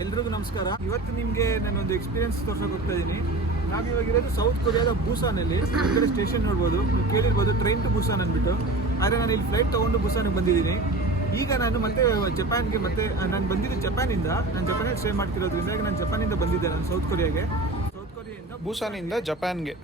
ಎಲ್ರಿಗೂ ನಮಸ್ಕಾರ. ಇವತ್ತು ನಿಮಗೆ ನಾನೊಂದು ಎಕ್ಸ್ಪೀರಿಯನ್ಸ್ ತೋರ್ಸೋಕೆ ಹೋಗ್ತಾ ಇದ್ದೀನಿ. ನಾವಿವಾಗ ಇರೋದು ಸೌತ್ ಕೊರಿಯಾದ ಬೂಸಾನಲ್ಲಿ. ಈ ಕಡೆ ಸ್ಟೇಷನ್ ನೋಡ್ಬೋದು, ನೀವು ಕೇಳಿರ್ಬೋದು ಟ್ರೈನ್ ಟು ಬೂಸಾನ್ ಅಂದ್ಬಿಟ್ಟು. ಆದರೆ ನಾನು ಇಲ್ಲಿ ಫ್ಲೈಟ್ ತೊಗೊಂಡು ಬೂಸಾನಿಗೆ ಬಂದಿದ್ದೀನಿ. ಈಗ ನಾನು ಮತ್ತೆ ಜಪಾನ್ಗೆ ನಾನು ಬಂದಿದ್ದು ಜಪಾನಿಂದ. ನಾನು ಜಪಾನಲ್ಲಿ ಸ್ಟೇ ಮಾಡ್ತಿರೋದ್ರಿಂದ ಈಗ ನಾನು ಜಪಾನಿಂದ ಬಂದಿದ್ದೆ. ನಾನು ಸೌತ್ ಕೊರಿಯಾಯಿಂದ ಬೂಸಾನಿಂದ ಜಪಾನ್ಗೆ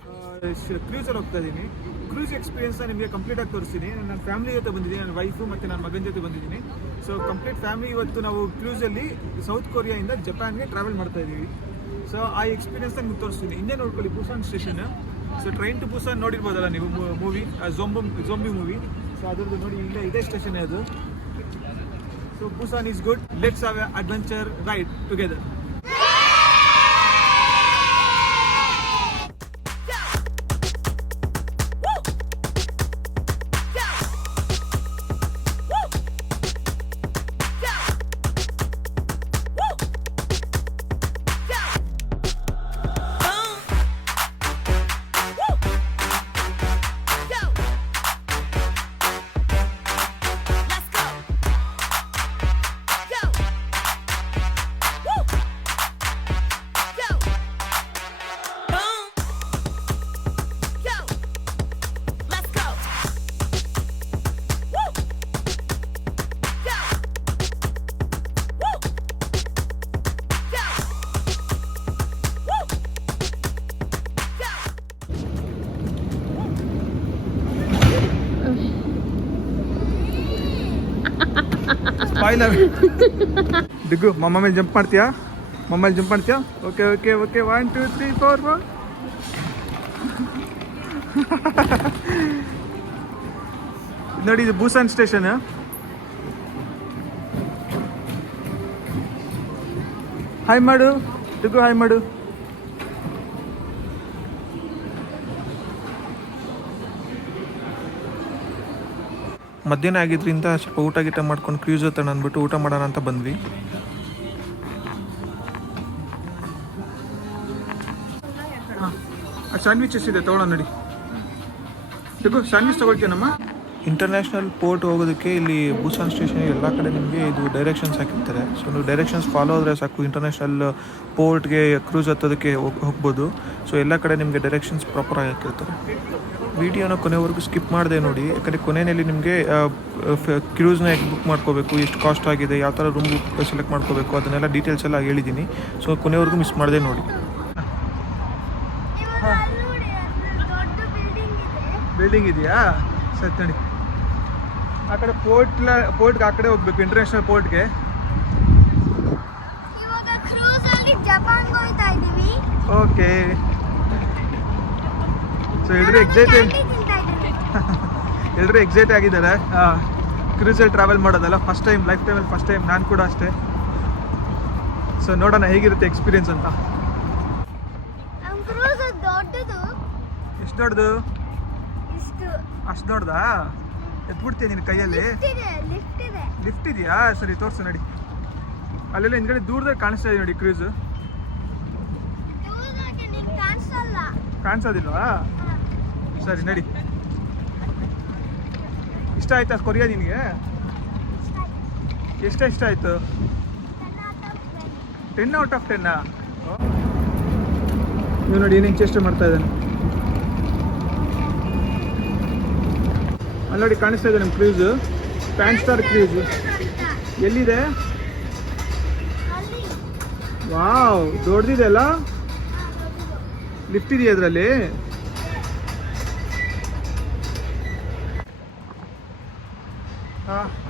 ಕ್ರೂಸಲ್ಲಿ ಹೋಗ್ತಾ ಇದ್ದೀನಿ. ಕ್ರೂಸ್ ಎಕ್ಸ್ಪೀರಿಯನ್ಸ್ನ ನಿಮಗೆ ಕಂಪ್ಲೀಟಾಗಿ ತೋರಿಸ್ತೀನಿ. ನನ್ನ ಫ್ಯಾಮಿಲಿ ಜೊತೆ ಬಂದಿದ್ದೀನಿ, ನನ್ನ ವೈಫು ಮತ್ತು ನನ್ನ ಮಗನ ಜೊತೆ ಬಂದಿದ್ದೀನಿ. ಸೊ ಕಂಪ್ಲೀಟ್ ಫ್ಯಾಮಿಲಿ ಇವತ್ತು ನಾವು ಕ್ರೂಸಲ್ಲಿ ಸೌತ್ ಕೊರಿಯಾಯಿಂದ ಜಪಾನ್ಗೆ ಟ್ರಾವೆಲ್ ಮಾಡ್ತಾ ಇದ್ದೀವಿ. ಸೊ ಆ ಎಕ್ಸ್ಪೀರಿಯನ್ಸ್ನ ನಿಮ್ಗೆ ತೋರಿಸ್ತೀನಿ. ಹಿಂದೆ ನೋಡ್ಕೊಳ್ಳಿ ಬೂಸಾನ್ ಸ್ಟೇಷನ್. ಸೊ ಟ್ರೈನ್ ಟು ಬೂಸಾನ್ ನೋಡಿರ್ಬೋದಲ್ಲ ನೀವು ಮೂವಿ, ಝೋಂಬಿ ಮೂವಿ. ಸೊ ಅದರದ್ದು ನೋಡಿ ಇದೇ ಸ್ಟೇಷನ್ ಅದು. So Busan is good. Let's have a adventure ride together. Diggu ಮಮ್ಮ ಮೇಲೆ ಜಂಪ್ ಮಾಡ್ತೀಯಾ? ಓಕೆ 1 2 3 4 ನೋಡಿ, ಇದು ಬೂಸಾನ್ ಸ್ಟೇಷನ್. ಹಾಯ್ ಮಾಡು ಡಿಗ್ಗು, ಹಾಯ್ ಮಾಡು. ಮಧ್ಯಾಹ್ನ ಆಗಿದ್ರಿಂದ ಸ್ವಲ್ಪ ಊಟ ಮಾಡ್ಕೊಂಡು ಕ್ರೂಸ್ ಹತ್ರ ಅಂದ್ಬಿಟ್ಟು ಊಟ ಮಾಡೋಣ ಅಂತ ಬಂದ್ವಿ. ಸ್ಯಾಂಡ್ವಿಚಸ್ ಇದೆ, ತೊಗೊಳ್ಳೋಣ ನೋಡಿ. ಸ್ಯಾಂಡ್ವಿಚ್ ತೊಗೊಳ್ತೀನಮ್ಮ. ಇಂಟರ್ನ್ಯಾಷನಲ್ ಪೋರ್ಟ್ ಹೋಗೋದಕ್ಕೆ ಇಲ್ಲಿ ಬೂಸಾನ್ ಸ್ಟೇಷನ್ ಎಲ್ಲ ಕಡೆ ನಿಮಗೆ ಇದು ಡೈರೆಕ್ಷನ್ಸ್ ಹಾಕಿರ್ತಾರೆ. ಸೊ ನೀವು ಡೈರೆಕ್ಷನ್ಸ್ ಫಾಲೋ ಆದರೆ ಸಾಕು, ಇಂಟರ್ನ್ಯಾಷನಲ್ ಪೋರ್ಟ್ಗೆ ಕ್ರೂಸ್ ಹತ್ತೋದಕ್ಕೆ ಹೋಗ್ಬೋದು. ಸೊ ಎಲ್ಲ ಕಡೆ ನಿಮಗೆ ಡೈರೆಕ್ಷನ್ಸ್ ಪ್ರಾಪರಾಗಿ ಹಾಕಿರ್ತಾರೆ. ವಿಡಿಯೋನ ಕೊನೆವರೆಗೂ ಸ್ಕಿಪ್ ಮಾಡಿದೆ ನೋಡಿ, ಯಾಕಂದರೆ ಕೊನೆಯಲ್ಲಿ ನಿಮಗೆ ಕ್ರೂಸ್ನ ಹೇಗೆ ಬುಕ್ ಮಾಡ್ಕೋಬೇಕು, ಎಷ್ಟು ಕಾಸ್ಟ್ ಆಗಿದೆ, ಯಾವ ಥರ ರೂಮ್ ಸೆಲೆಕ್ಟ್ ಮಾಡ್ಕೋಬೇಕು, ಅದನ್ನೆಲ್ಲ ಡೀಟೇಲ್ಸ್ ಎಲ್ಲ ಹೇಳಿದ್ದೀನಿ. ಸೊ ಕೊನೆವರೆಗೂ ಮಿಸ್ ಮಾಡಿದೆ ನೋಡಿ. ಬಿಲ್ಡಿಂಗ್ ಇದೆಯಾ? ಸರಿ ನೋಡಿ, ಆ ಕಡೆ ಪೋರ್ಟ್ಗೆ ಆ ಕಡೆ ಹೋಗ್ಬೇಕು, ಇಂಟರ್ನ್ಯಾಷನಲ್ ಪೋರ್ಟ್ಗೆ. ಓಕೆ, ಸೊ ಎಲ್ಲರೂ ಎಕ್ಸೈಟ್ ಆಗಿದ್ದಾರೆ ಕ್ರೂಸಲ್ಲಿ ಟ್ರಾವೆಲ್ ಮಾಡೋದಲ್ಲ. ಫಸ್ಟ್ ಟೈಮ್, ಲೈಫ್ ಟೈಮಲ್ಲಿ ಫಸ್ಟ್ ಟೈಮ್. ನಾನು ಕೂಡ ಅಷ್ಟೇ. ಸೊ ನೋಡೋಣ ಹೇಗಿರುತ್ತೆ ಎಕ್ಸ್ಪೀರಿಯನ್ಸ್ ಅಂತ. ಎಷ್ಟು ದೊಡ್ಡದು? ಅಷ್ಟು ದೊಡ್ಡದಾ? ಎತ್ಬಿಡ್ತೀಯ ನಿನ್ನ ಕೈಯಲ್ಲಿ? ಲಿಫ್ಟ್ ಇದೆಯಾ? ಸರಿ ತೋರಿಸು ನೋಡಿ. ಅಲ್ಲೆಲ್ಲ ಹಿಂದ್ಗಡೆ ದೂರದಲ್ಲಿ ಕಾಣಿಸ್ತಾ ಇದೆ ನೋಡಿ ಕ್ರೂಸ್. ಕಾಣಿಸೋದಿಲ್ವಾ? ಸರಿ ನಡಿ. ಇಷ್ಟ ಆಯ್ತಾ ಕೊರಿಯಾ ನಿನಗೆ? ಇಷ್ಟ ಆಯಿತು? 10 ಔಟ್ ಆಫ್ 10. ನೀವು ನೋಡಿ ಏನೇನು ಚೇಷ್ಟೆ ಮಾಡ್ತಾ ಇದ್ದಾನೆ. ಅಲ್ಲಿ ನೋಡಿ ಕಾಣಿಸ್ತಾ ಇದೆ ನಮ್ಮ ಕ್ರೂಸು, ಪ್ಯಾನ್ ಸ್ಟಾರ್ ಕ್ರೂಸ್. ಎಲ್ಲಿದೆ? ವಾವ್, ದೊಡ್ಡದಿದೆ ಅಲ್ಲ? ಲಿಫ್ಟ್ ಇದೆಯಾ ಅದರಲ್ಲಿ?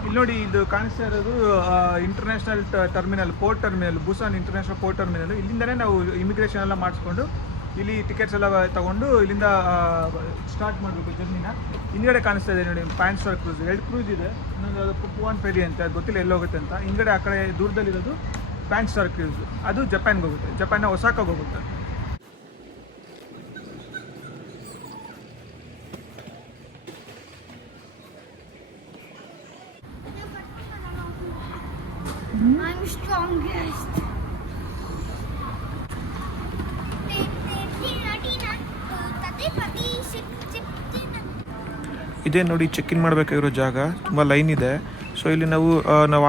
ಇಲ್ಲಿ ನೋಡಿ, ಇದು ಕಾಣಿಸ್ತಾ ಇರೋದು international terminal, port terminal, Busan international port terminal. ಇಲ್ಲಿಂದನೇ ನಾವು ಇಮಿಗ್ರೇಷನ್ ಎಲ್ಲ ಮಾಡಿಸ್ಕೊಂಡು ಇಲ್ಲಿ ಟಿಕೆಟ್ಸ್ ಎಲ್ಲ ತಗೊಂಡು ಇಲ್ಲಿಂದ ಸ್ಟಾರ್ಟ್ ಮಾಡಬೇಕು ಜರ್ನಿನ. ಹಿಂದ್ಗಡೆ ಕಾಣಿಸ್ತಾ ಇದೆ ನೋಡಿ ಪ್ಯಾನ್ ಸ್ಟಾರ್ ಕ್ರೂಸ್. 2 ಕ್ರೂಸ್ ಇದೆ, ಇನ್ನೊಂದು ಅದು ಪುವಾನ್ ಫೆರಿ ಅಂತ, ಅದು ಗೊತ್ತಿಲ್ಲ ಎಲ್ಲಿ ಹೋಗುತ್ತೆ ಅಂತ. ಹಿಂದ್ಗಡೆ ಆ ಕಡೆ ದೂರದಲ್ಲಿರೋದು ಪ್ಯಾನ್ ಸ್ಟಾರ್ ಕ್ರೂಸ್, ಅದು ಜಪಾನ್ಗೆ ಹೋಗುತ್ತೆ, ಜಪಾನ್ನ ಒಸಾಕಾಗೆ ಹೋಗುತ್ತೆ. I'm strongest. ಇದೇ ನೋಡಿ ಚೆಕ್ ಇನ್ ಮಾಡಬೇಕಾಗಿರೋ ಜಾಗ. ತುಂಬ ಲೈನ್ ಇದೆ. ಸೊ ಇಲ್ಲಿ ನಾವು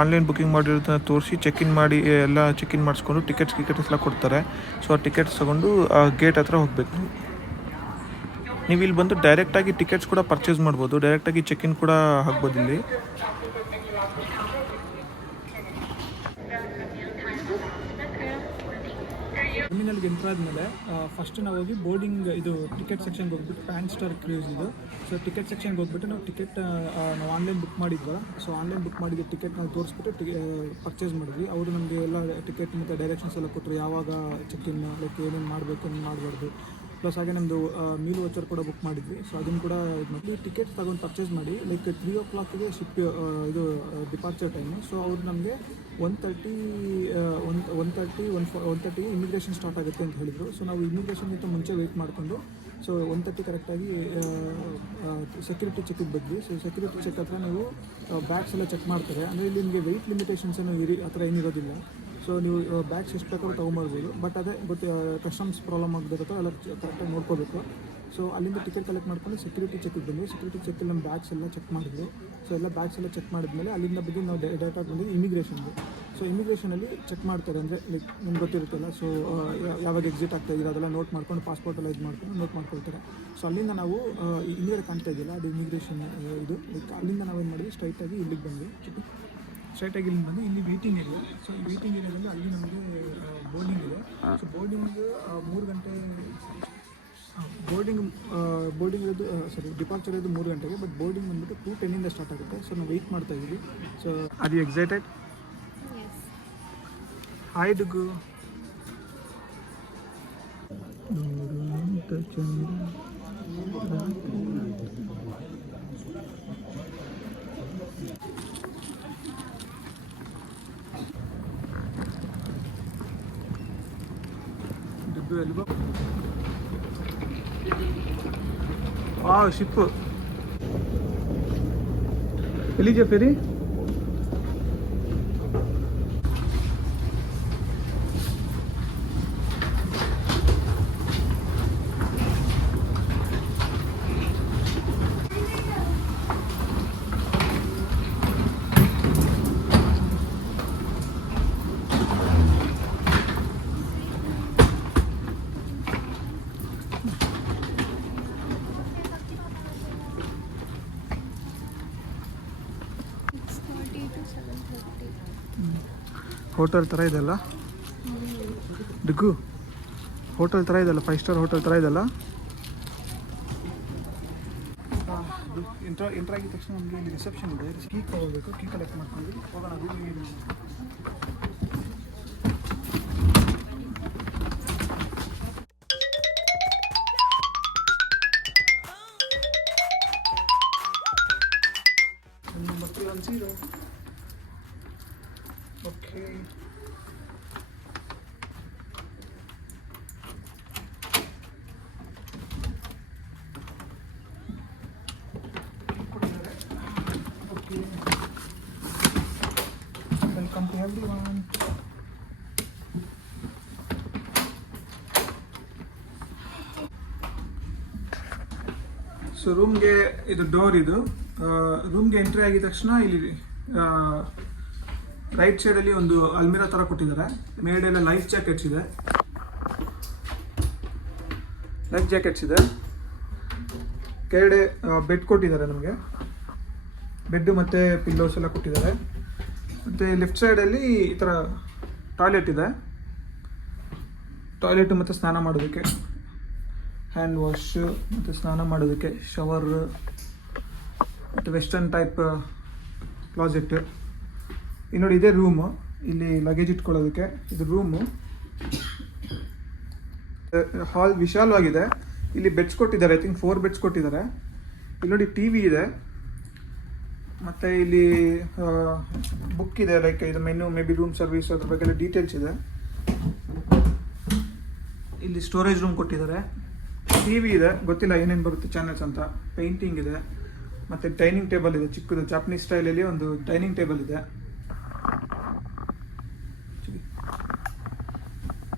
ಆನ್ಲೈನ್ ಬುಕ್ಕಿಂಗ್ ಮಾಡಿರೋದನ್ನ ತೋರಿಸಿ ಚೆಕ್-ಇನ್ ಮಾಡಿ ಎಲ್ಲ ಚೆಕ್-ಇನ್ ಮಾಡಿಸ್ಕೊಂಡು ಟಿಕೆಟ್ಸ್ ಎಲ್ಲ ಕೊಡ್ತಾರೆ. ಸೊ ಆ ಟಿಕೆಟ್ಸ್ ತೊಗೊಂಡು ಗೇಟ್ ಹತ್ರ ಹೋಗಬೇಕು. ನೀವು ಇಲ್ಲಿ ಬಂದು ಡೈರೆಕ್ಟಾಗಿ ಟಿಕೆಟ್ಸ್ ಕೂಡ ಪರ್ಚೇಸ್ ಮಾಡ್ಬೋದು, ಡೈರೆಕ್ಟಾಗಿ ಚೆಕ್-ಇನ್ ಕೂಡ ಆಗ್ಬೋದು ಇಲ್ಲಿ. ಟರ್ಮಿನಲ್ಗೆ ಎಂಟ್ರ್ ಆದಮೇಲೆ ಫಸ್ಟ್ ನಾವು ಹೋಗಿ ಬೋರ್ಡಿಂಗ್ ಇದು ಟಿಕೆಟ್ ಸೆಕ್ಷನ್ಗೆ ಹೋಗ್ಬಿಟ್ಟು ಪ್ಯಾಂಟ್ ಸ್ಟಾರ್ ಕ್ರೂಸ್ ಇದು. ಸೊ ಟಿಕೆಟ್ ಸೆಕ್ಷನ್ಗೆ ಹೋಗ್ಬಿಟ್ಟು ನಾವು ಟಿಕೆಟ್ ನಾವು ಆನ್ಲೈನ್ ಬುಕ್ ಮಾಡಿದ್ವಲ್ಲ, ಸೊ ಆನ್ಲೈನ್ ಬುಕ್ ಮಾಡಿದ ಟಿಕೆಟ್ ನಾವು ತೋರಿಸ್ಬಿಟ್ಟು ಪರ್ಚೇಸ್ ಮಾಡಿದ್ವಿ. ಅವರು ನಮಗೆ ಎಲ್ಲ ಟಿಕೆಟ್ ಮತ್ತು ಡೈರೆಕ್ಷನ್ಸ್ ಎಲ್ಲ ಕೊಟ್ಟರು, ಯಾವಾಗ ಚೆಕ್-ಇನ್ ಲೈಕ್ ಏನೇನು ಮಾಡಬೇಕು ಏನೇನು ಮಾಡಬಾರ್ದು. ಪ್ಲಸ್ ಹಾಗೆ ನಮ್ಮದು ಮೀಲ್ ವೋಚರ್ ಕೂಡ ಬುಕ್ ಮಾಡಿದ್ವಿ. ಸೊ ಅದನ್ನು ಕೂಡ ಇದು ಮಾಡಿ ಟಿಕೆಟ್ ತಗೊಂಡು ಪರ್ಚೇಸ್ ಮಾಡಿ ಲೈಕ್ 3 o'clockಗೆ ಶಿಪ್ ಇದು ಡಿಪಾರ್ಚರ್ ಟೈಮು. ಸೊ ಅವ್ರು ನಮಗೆ 1:30 ಇಮಿಗ್ರೇಷನ್ ಸ್ಟಾರ್ಟ್ ಆಗುತ್ತೆ ಅಂತ ಹೇಳಿದರು. ಸೊ ನಾವು ಇಮಿಗ್ರೇಷನ್ಗಿಂತ ಮುಂಚೆ ವೆಯ್ಟ್ ಮಾಡಿಕೊಂಡು ಸೊ 1:30 ಕರೆಕ್ಟಾಗಿ ಸೆಕ್ಯೂರಿಟಿ ಚೆಕ್ಗೆ ಬಂದ್ವಿ. ಸೊ ಸೆಕ್ಯೂರಿಟಿ ಚೆಕ್ ಹತ್ರ ನೀವು ಬ್ಯಾಗ್ಸ್ ಎಲ್ಲ ಚೆಕ್ ಮಾಡ್ತಾರೆ. ಅಂದರೆ ಇಲ್ಲಿ ನಿಮಗೆ ವೆಯ್ಟ್ ಲಿಮಿಟೇಷನ್ಸ್ ಏನೋ ಆ ಥರ ಏನಿರೋದಿಲ್ಲ. ಸೊ ನೀವು ಬ್ಯಾಗ್ಸ್ ಎಷ್ಟು ಬೇಕಾದ್ರೂ ತೊಗೊಂಬರ್ಬೋದು. ಬಟ್ ಅದೇ ಕಸ್ಟಮ್ಸ್ ಪ್ರಾಬ್ಲಮ್ ಆಗದಿರುತ್ತೋ ಎಲ್ಲ ಕರೆಕ್ಟಾಗಿ ನೋಡ್ಕೋಬೇಕು. ಸೊ ಅಲ್ಲಿಂದ ಟಿಕೆಟ್ ಕಲೆಕ್ಟ್ ಮಾಡ್ಕೊಂಡು ಸೆಕ್ಯೂರಿಟಿ ಚೆಕ್ಗೆ ಬಂದ್ವಿ. ಸೆಕ್ಯೂರಿಟಿ ಚೆಕ್ಕಲ್ಲಿ ನಮ್ಮ ಬ್ಯಾಗ್ಸ್ ಎಲ್ಲ ಚೆಕ್ ಮಾಡಿದ್ವಿ. ಸೊ ಎಲ್ಲ ಬ್ಯಾಗ್ಸ್ ಎಲ್ಲ ಚೆಕ್ ಮಾಡಿದ್ಮೇಲೆ ಅಲ್ಲಿಂದ ಬಂದು ನಾವು ಡೈರೆಕ್ಟಾಗಿ ಬಂದಿದ್ದು ಇಮಿಗ್ರೇಷನ್ಗೆ. ಸೊ ಇಮಿಗ್ರೇಷನಲ್ಲಿ ಚೆಕ್ ಮಾಡ್ತಾರೆ, ಅಂದರೆ ಲೈಕ್ ನಿಮ್ಗೆ ಗೊತ್ತಿರುತ್ತಲ್ಲ. ಸೊ ಯಾವಾಗ ಎಕ್ಸಿಟ್ ಆಗ್ತಾ ಇದ್ದೀರಾ ಅದೆಲ್ಲ ನೋಟ್ ಮಾಡ್ಕೊಂಡು ಪಾಸ್ಪೋರ್ಟ್ ಎಲ್ಲ ಇದು ಮಾಡ್ಕೊಂಡು ನೋಟ್ ಮಾಡ್ಕೊಳ್ತಾರೆ. ಸೊ ಅಲ್ಲಿಂದ ನಾವು ಹಿಂದ್ಗಡೆ ಕಾಣ್ತಾ ಇದೆಯಲ್ಲ ಅದು ಇಮಿಗ್ರೇಷನ್ ಇದು. ಲೈಕ್ ಅಲ್ಲಿಂದ ನಾವೇನು ಮಾಡಿದ್ವಿ, ಸ್ಟ್ರೈಟಾಗಿ ಇಲ್ಲಿಗೆ ಬಂದ್ವಿ. ಸ್ಟ್ರೈಟಾಗಿ ಇಲ್ಲಿ ಬಂದು ಇಲ್ಲಿ ವೇಟಿಂಗ್ ಏರಿಯಾ. ಸೊ ಈ ವೇಟಿಂಗ್ ಏರಿಯಾದಲ್ಲಿ ಅಲ್ಲಿ ನಮಗೆ ಬೋರ್ಡಿಂಗ್ ಇದೆ. ಸೊ ಬೋರ್ಡಿಂಗ್ 3 ಗಂಟೆ ಬೋರ್ಡಿಂಗ್ ಇರೋದು ಡಿಪಾರ್ಚರ್ ಇರೋದು 3 ಗಂಟೆಗೆ. ಬಟ್ ಬೋರ್ಡಿಂಗ್ ಬಂದುಬಿಟ್ಟು 2:10 ಸ್ಟಾರ್ಟ್ ಆಗುತ್ತೆ. ಸೊ ನಾವು ವೆಯ್ಟ್ ಮಾಡ್ತಾ ಇದ್ದೀವಿ. So are you excited? Hi Duggu. Duggu ship ಎಲ್ಲಿದೆಯಾ ಫೆರಿ? ಹೋಟೆಲ್ ಥರ ಇದೆಲ್ಲ ಡುಗು, ಹೋಟೆಲ್ ಥರ ಇದೆಲ್ಲ, 5 ಸ್ಟಾರ್ ಹೋಟೆಲ್ ಥರ ಇದೆಲ್ಲ. ಎಂಟ್ರ್ ಆಗಿದ ತಕ್ಷಣ ನಮಗೆ ಇಲ್ಲಿ ರಿಸೆಪ್ಷನ್ ಇದೆ. ಕೀ ಹೋಗಬೇಕು, ಕೀ ಕಲೆಕ್ಟ್ ಮಾಡ್ಕೊಂಡು ಹೋಗೋಣ. Number 310. Okay. Okay. Welcome to everyone. So ರೂಮ್ಗೆ ಇದು ಡೋರ್ ಇದು. ರೂಮ್ಗೆ ಎಂಟ್ರಿ ಆಗಿದ ತಕ್ಷಣ ಇಲ್ಲಿ ರೈಟ್ ಸೈಡಲ್ಲಿ ಒಂದು ಅಲ್ಮಿರಾ ಥರ ಕೊಟ್ಟಿದ್ದಾರೆ. ಮೇಲ್ಗಡೆ ಲೈಫ್ ಜಾಕೆಟ್ಸ್ ಇದೆ. ಕೆಳಗಡೆ ಬೆಡ್ ಕೊಟ್ಟಿದ್ದಾರೆ ನಮಗೆ. ಬೆಡ್ಡು ಮತ್ತು ಪಿಲ್ಲೋಸ್ ಎಲ್ಲ ಕೊಟ್ಟಿದ್ದಾರೆ. ಮತ್ತು ಲೆಫ್ಟ್ ಸೈಡಲ್ಲಿ ಈ ಥರ ಟಾಯ್ಲೆಟ್ ಇದೆ. ಟಾಯ್ಲೆಟು ಮತ್ತು ಸ್ನಾನ ಮಾಡೋದಕ್ಕೆ, ಹ್ಯಾಂಡ್ ವಾಶ್ ಮತ್ತು ಸ್ನಾನ ಮಾಡೋದಕ್ಕೆ ಶವರ್ ಮತ್ತು ವೆಸ್ಟರ್ನ್ ಟೈಪ್ ಕ್ಲಾಸೆಟ್. ಇಲ್ಲಿ ನೋಡಿ ಇದೇ ರೂಮು. ಇಲ್ಲಿ ಲಗೇಜ್ ಇಟ್ಕೊಳ್ಳೋದಕ್ಕೆ ಇದು ರೂಮು. ಹಾಲ್ ವಿಶಾಲವಾಗಿದೆ. ಇಲ್ಲಿ ಬೆಡ್ಸ್ ಕೊಟ್ಟಿದ್ದಾರೆ. ಐ ಥಿಂಕ್ 4 ಬೆಡ್ಸ್ ಕೊಟ್ಟಿದ್ದಾರೆ. ಇಲ್ಲಿ ನೋಡಿ ಟಿ ವಿ ಇದೆ. ಮತ್ತು ಇಲ್ಲಿ ಬುಕ್ ಇದೆ, ಲೈಕ್ ಇದು menu, may be room service, ಅದ್ರ ಬಗ್ಗೆ ಎಲ್ಲ ಡೀಟೇಲ್ಸ್ ಇದೆ. ಇಲ್ಲಿ ಸ್ಟೋರೇಜ್ ರೂಮ್ ಕೊಟ್ಟಿದ್ದಾರೆ. ಟಿ ವಿ ಇದೆ, ಗೊತ್ತಿಲ್ಲ ಏನೇನು ಬರುತ್ತೆ ಚಾನೆಲ್ಸ್ ಅಂತ. ಪೇಂಟಿಂಗ್ ಇದೆ. ಮತ್ತು ಡೈನಿಂಗ್ ಟೇಬಲ್ ಇದೆ, ಚಿಕ್ಕದು ಜಾಪನೀಸ್ ಸ್ಟೈಲಲ್ಲಿ ಒಂದು ಡೈನಿಂಗ್ ಟೇಬಲ್ ಇದೆ.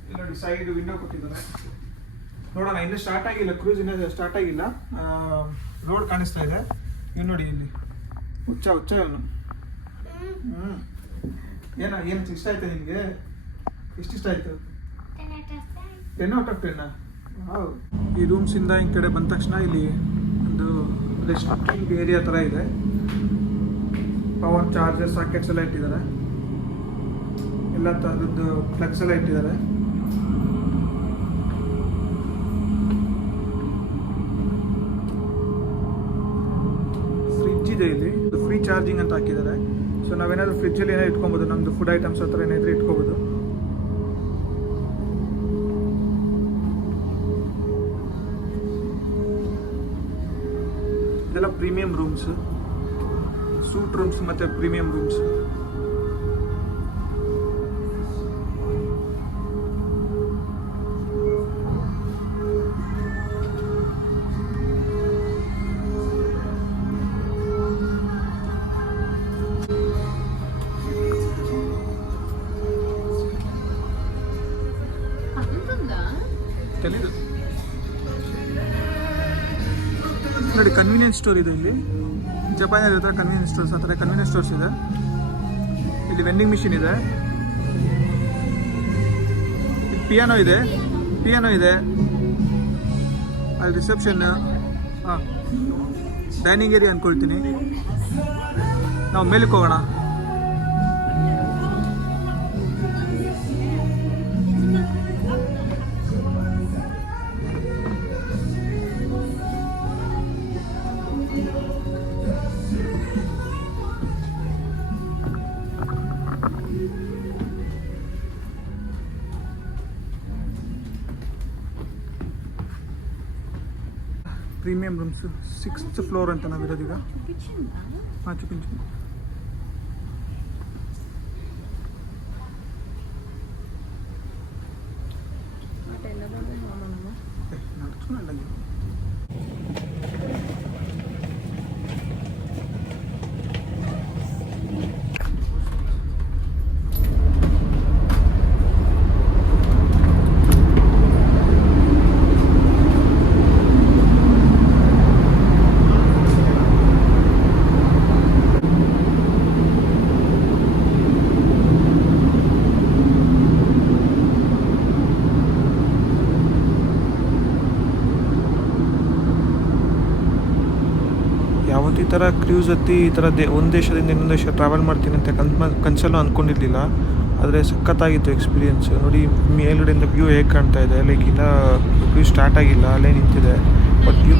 ಇಲ್ಲಿ ನೋಡಿ ಸೈಡ್ ವಿಂಡೋ ಕೊಟ್ಟಿದ್ದಾರೆ. ನೋಡೋಣ, ಇನ್ನೂ ಸ್ಟಾರ್ಟ್ ಆಗಿಲ್ಲ, ಕ್ರೂಸ್ ಇನ್ನೂ ಸ್ಟಾರ್ಟ್ ಆಗಿಲ್ಲ. ರೋಡ್ ಕಾಣಿಸ್ತಾ ಇದೆ. ಇವ್ ನೋಡಿ ಇಲ್ಲಿ ಹುಚ್ಚ ಇವನು. ಏನು ಇಷ್ಟ ಆಯ್ತಾ ನಿನಗೆ? ಎಷ್ಟು ಇಷ್ಟ ಆಯ್ತು? 10 out of 10. 10 out of 10. ಈ ರೂಮ್ಸಿಂದ ಈ ಕಡೆ ಬಂದ ತಕ್ಷಣ ಇಲ್ಲಿ ಒಂದು ರೆಸ್ಟಿಂಗ್ ಏರಿಯಾ ಥರ ಇದೆ. ಪವರ್ ಚಾರ್ಜರ್ ಸಾಕೆಟ್ಸ್ ಎಲ್ಲ ಇಟ್ಟಿದ್ದಾರೆ, ಎಲ್ಲ ಥರದ್ದು ಪ್ಲಗ್ಸ್ ಎಲ್ಲ ಇಟ್ಟಿದ್ದಾರೆ. ಫ್ರಿಡ್ಜ್ ಇದೆ ಇಲ್ಲಿ, ಫ್ರೀ ಚಾರ್ಜಿಂಗ್ ಅಂತ ಹಾಕಿದ್ದಾರೆ. ಸೊ ನಾವೇನಾದರೂ ಫ್ರಿಡ್ಜಲ್ಲಿ ಏನಾದ್ರು ಇಟ್ಕೊಬೋದು, ನಮ್ಮದು ಫುಡ್ ಐಟಮ್ಸ್ ಹತ್ರ ಏನಾದರೂ ಇಟ್ಕೋಬೋದು. ಇದೆಲ್ಲ ಪ್ರೀಮಿಯಂ ರೂಮ್ಸ್, ಸೂಟ್ ರೂಮ್ಸ್ ಮತ್ತು ಪ್ರೀಮಿಯಂ ರೂಮ್ಸ್. ತೆಲೀದು ನೋಡಿ, ಕನ್ವೀನಿಯನ್ಸ್ ಸ್ಟೋರ್ ಇದೆ ಇಲ್ಲಿ. ಜಪಾನಲ್ಲಿ ಹತ್ರ ಕನ್ವೀನಿಯನ್ಸ್ ಸ್ಟೋರ್ಸ್, ಆ ಥರ ಕನ್ವೀನಿಯನ್ಸ್ ಸ್ಟೋರ್ಸ್ ಇದೆ. ಇಲ್ಲಿ ವೆಂಡಿಂಗ್ ಮಿಷಿನ್ ಇದೆ, ಪಿಯಾನೋ ಇದೆ, ಅಲ್ಲಿ ರಿಸೆಪ್ಷನ್, ಹಾಂ ಡೈನಿಂಗ್ ಏರಿಯಾ ಅಂದ್ಕೊಳ್ತೀನಿ. ನಾವು ಮೇಲಕ್ಕೆ ಹೋಗೋಣ. ಪ್ರೀಮಿಯಂ ರೂಮ್ಸ್ 6th ಫ್ಲೋರ್ ಅಂತ ನಾವಿರೋದೀಗ. ಹಾಂ, ಚುಪಿಂಚು ಯಾವತ್ತು ಈ ಥರ ಕ್ರೂಸ್ ಹತ್ತಿ ಈ ಥರ ಒಂದು ದೇಶದಿಂದ ಇನ್ನೊಂದು ದೇಶ ಟ್ರಾವೆಲ್ ಮಾಡ್ತೀನಿ ಅಂತ ಕನಸಲ್ಲೂ ಅಂದ್ಕೊಂಡಿರಲಿಲ್ಲ. ಆದರೆ ಸಖತ್ತಾಗಿತ್ತು ಎಕ್ಸ್ಪೀರಿಯೆನ್ಸ್. ನೋಡಿ ಮೇಲ್ಗಡೆಯಿಂದ ವ್ಯೂ ಹೇಗೆ ಕಾಣ್ತಾ ಇದೆ. ಲೈಕ್ ಇಲ್ಲ ಕ್ರೂಸ್ ಸ್ಟಾರ್ಟ್ ಆಗಿಲ್ಲ, ಅಲ್ಲೇ ನಿಂತಿದೆ. ಬಟ್ ವ್ಯೂ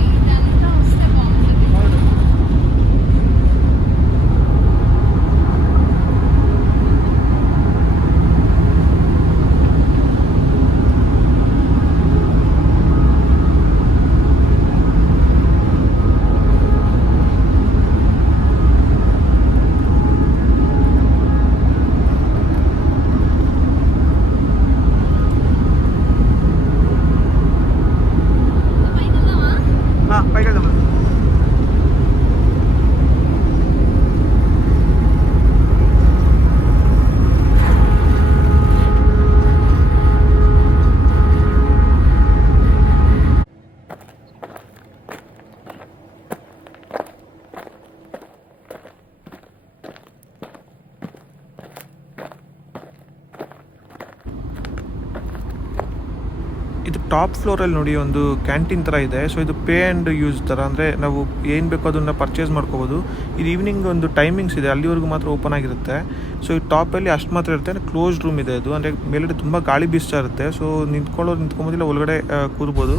ಇದು ಟಾಪ್ ಫ್ಲೋರಲ್ಲಿ ನೋಡಿ ಒಂದು ಕ್ಯಾಂಟೀನ್ ಥರ ಇದೆ. ಸೊ ಇದು ಪೇ ಆ್ಯಂಡ್ ಯೂಸ್ ಥರ, ಅಂದರೆ ನಾವು ಏನು ಬೇಕೋ ಅದನ್ನು ಪರ್ಚೇಸ್ ಮಾಡ್ಕೋಬೋದು. ಇದು ಈವ್ನಿಂಗ್ ಒಂದು ಟೈಮಿಂಗ್ಸ್ ಇದೆ, ಅಲ್ಲಿವರೆಗೂ ಮಾತ್ರ ಓಪನ್ ಆಗಿರುತ್ತೆ. ಸೊ ಈ ಟಾಪಲ್ಲಿ ಅಷ್ಟು ಮಾತ್ರ ಇರುತ್ತೆ. ಕ್ಲೋಸ್ಡ್ ರೂಮ್ ಇದೆ ಅದು, ಅಂದರೆ ಮೇಲ್ಗಡೆ ತುಂಬ ಗಾಳಿ ಬೀಸ್ತಾ ಇರುತ್ತೆ. ಸೊ ನಿಂತ್ಕೊಂಬೋದಿಲ್ಲ, ಒಳಗಡೆ ಕೂರ್ಬೋದು.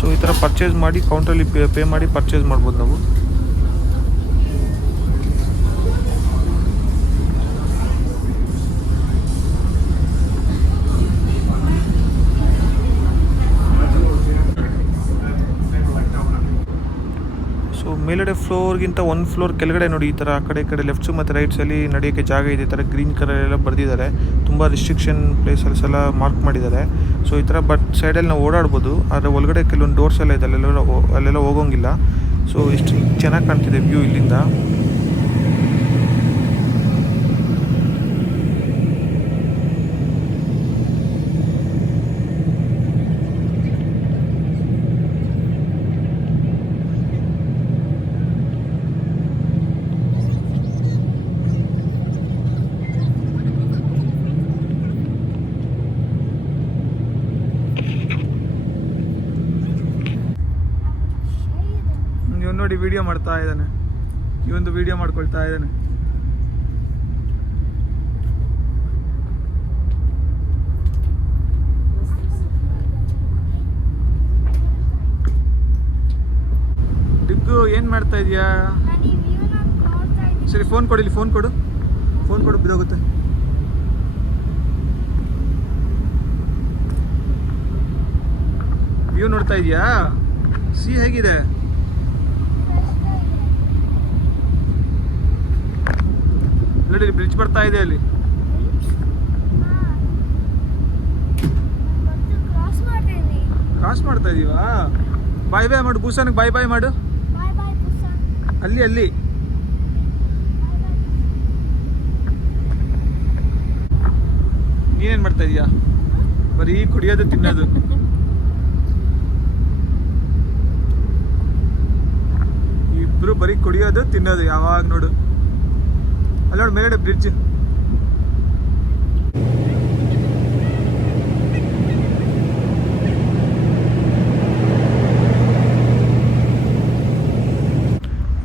ಸೊ ಈ ಥರ ಪರ್ಚೇಸ್ ಮಾಡಿ ಕೌಂಟ್ರಲ್ಲಿ ಪೇ ಮಾಡಿ ಪರ್ಚೇಸ್ ಮಾಡ್ಬೋದು ನಾವು. ಸೊ ಮೇಲ್ಗಡೆ ಫ್ಲೋರ್ಗಿಂತ ಒಂದು ಫ್ಲೋರ್ ಕೆಳಗಡೆ ನೋಡಿ ಈ ಥರ ಆ ಕಡೆ ಈ ಕಡೆ ಲೆಫ್ಟ್ಸು ಮತ್ತು ರೈಟ್ಸಲ್ಲಿ ನಡೆಯೋಕ್ಕೆ ಜಾಗ ಇದೆ. ಈ ಥರ ಗ್ರೀನ್ ಕಲರೆಲ್ಲ ಬರೆದಿದ್ದಾರೆ. ತುಂಬ ರಿಸ್ಟ್ರಿಕ್ಷನ್ ಪ್ಲೇಸಸ್ ಎಲ್ಲ ಮಾರ್ಕ್ ಮಾಡಿದ್ದಾರೆ. ಸೊ ಈ ಥರ ಬಟ್ ಸೈಡಲ್ಲಿ ನಾವು ಓಡಾಡ್ಬೋದು, ಆದರೆ ಒಳಗಡೆ ಕೆಲವೊಂದು ಡೋರ್ಸ್ ಎಲ್ಲ ಇದೆ, ಅಲ್ಲೆಲ್ಲ ಹೋಗೋಂಗಿಲ್ಲ. ಸೊ ಎಷ್ಟು ಚೆನ್ನಾಗಿ ಕಾಣ್ತಿದೆ ವ್ಯೂ ಇಲ್ಲಿಂದ. ನೋಡಿ ವಿಡಿಯೋ ಮಾಡ್ತಾ ಇದ್ದಾನೆ, ಇವೊಂದು ವಿಡಿಯೋ ಮಾಡ್ಕೊಳ್ತಾ ಇದ್ದಾನೆ. ಡಿಗ್ಗು ಏನ್ ಮಾಡ್ತಾ ಇದೀಯಾ? ನಾನು ಈ ವ್ಯೂನ ನೋಡ್ತಾ ಇದ್ದೀನಿ. ಸರಿ ಫೋನ್ ಕೊಡು, ಇಲ್ಲಿ ಫೋನ್ ಕೊಡು, ಫೋನ್ ಕೊಡು, ಬಿದ್ದೋಗುತ್ತೆ. ವ್ಯೂ ನೋಡ್ತಾ ಇದೀಯಾ? ಸಿ ಹೇಗಿದೆ? ನೋಡಿ ಬ್ರಿಡ್ಜ್ ಬರ್ತಾ ಇದೆ ಅಲ್ಲಿ. ಕ್ರಾಸ್ ಮಾಡ್ತೀನಿ. ಕ್ರಾಸ್ ಮಾಡ್ತಾ ಇದೀವಾ? ಬಾಯ್ ಬಾಯ್ ಮಾಡು, ಬೂಸನ್ಗೆ ಬಾಯ್ ಬಾಯ್ ಮಾಡು. ಬಾಯ್ ಬಾಯ್ ಬುಸಾನ್. ಅಲ್ಲಿ ಅಲ್ಲಿ ನೀನೇನ್ ಮಾಡ್ತಾ ಇದೀಯಾ? ಬರೀ ಕುಡಿಯೋದು ತಿನ್ನೋದು. ಇಬ್ರು ಬರೀ ಕುಡಿಯೋದು ತಿನ್ನೋದು ಯಾವಾಗ ನೋಡು. ಅಲ್ಲಿ ನೋಡಿ ಮೇಲ್ಗಡೆ ಬ್ರಿಡ್ಜ್.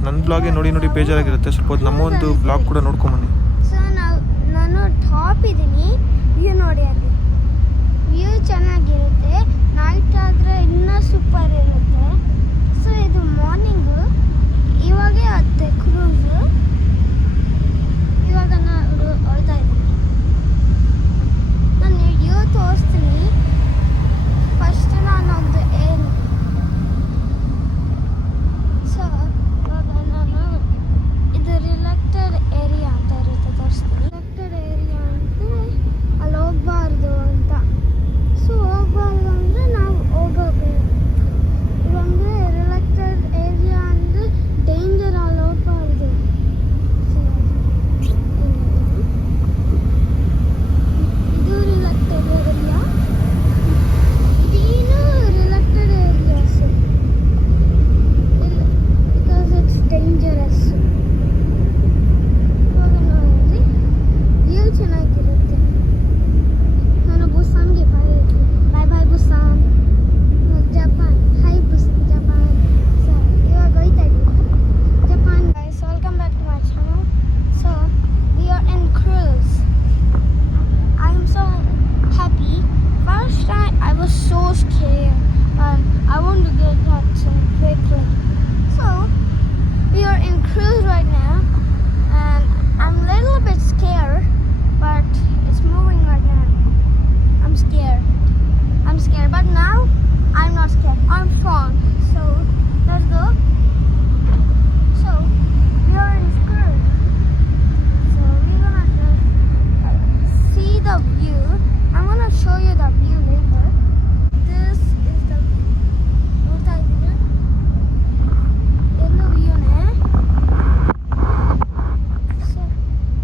ನನ್ನ ಬ್ಲಾಗೆ ನೋಡಿ ನೋಡಿ ಬೇಜಾರಾಗಿರುತ್ತೆ, ಸ್ವಲ್ಪ ಹೊತ್ತು ನಮ್ಮ ಒಂದು ಬ್ಲಾಗ್ ಕೂಡ ನೋಡ್ಕೊಂಬನ್ನಿ. ಸೊ ನಾನು ಟಾಪ್ ಇದ್ದೀನಿ, ವ್ಯೂ ನೋಡಿ ಅಲ್ಲಿ. ವ್ಯೂ ಚೆನ್ನಾಗಿರುತ್ತೆ, ನೈಟ್ ಆದರೆ ಇನ್ನೂ ಸೂಪರ್ ಇರುತ್ತೆ. ಸೊ ಇದು ಮಾರ್ನಿಂಗು, ಇವಾಗೇ ಹತ್ತೆ ಕ್ರೂಸು. ಇವಾಗ ನಾನು ಹೊರಡ್ತಾ ಇದ್ದೀನಿ. ನಾನು ವ್ಯೂ ತೋರಿಸ್ತೀನಿ. ಫಸ್ಟ್ ನಾನೊಂದು ಏನು ಸೊ ಇವಾಗ ನಾನು ಇದು ರಿಲೆಕ್ಟೆಡ್ ಏರಿಯಾ ಅಂತ ಇರುತ್ತೆ, ತೋರಿಸ್ತೀನಿ. ರಿಲೆಕ್ಟೆಡ್ ಏರಿಯಾ ಅಂದರೆ ಅಲ್ಲಿ ಹೋಗ್ಬಾರ್ದು ಅಂತ. ಸೊ ಹೋಗ್ಬಾರ್ದು ಅಂದರೆ ನಾವು ಹೋಗೋದು. ಇವಂದರೆ ರಿಲೆಕ್ಟೆಡ್ ಏರಿಯಾ ಅಂದರೆ ಡೇಂಜರ್, ಅಲ್ಲಿ ಹೋಗ್ಬಾರ್ದು. ಇದು ರಿಲೆಕ್ಟೆಡ್ ಏರಿಯಾ, ಇದೇನು restricted areas because it's dangerous. ಇವಾಗ ನೋಡಿ ವ್ಯೂ ಚೆನ್ನಾಗಿರುತ್ತೆ. ನಾನು ಬುಸಾನ್ಗೆ bye bye Busan. Japan hi Japan. So ಇವಾಗ ಹೋಯ್ತಾ ಇದ್ದೀವಿ Japan. Guys, welcome back to my channel. So we are in cruise. I am so happy. First time I was so scared and I want to get that quickly. So we are in cruise right now and I'm a little bit scared, but it's moving right now. I'm scared, but now I'm not scared. I'm strong. So let's go. So we are in cruise. So we're gonna just see the view. I'm gonna show you the view later. This is the view. ನೋಡ್ತಾ ಇದ್ದೀರಾ? ಎಲ್ಲೋ ವ್ಯೂನೇ. So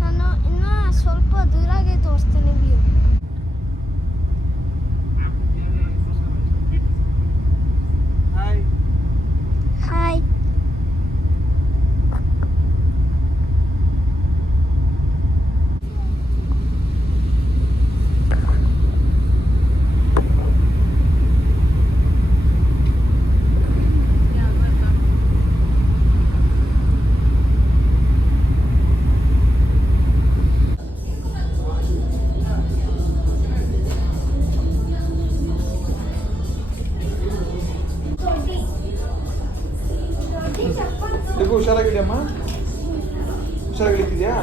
ನಾನು ಇನ್ನೂ ಸ್ವಲ್ಪ ದೂರಾಗೆ ತೋರಿಸ್ತೀನಿ view. Hi. Hi. Diggu ಹುಷಾರಾಗಿದೆಯಮ್ಮ? ಹುಷಾರಾಗಿದ್ಯಾ?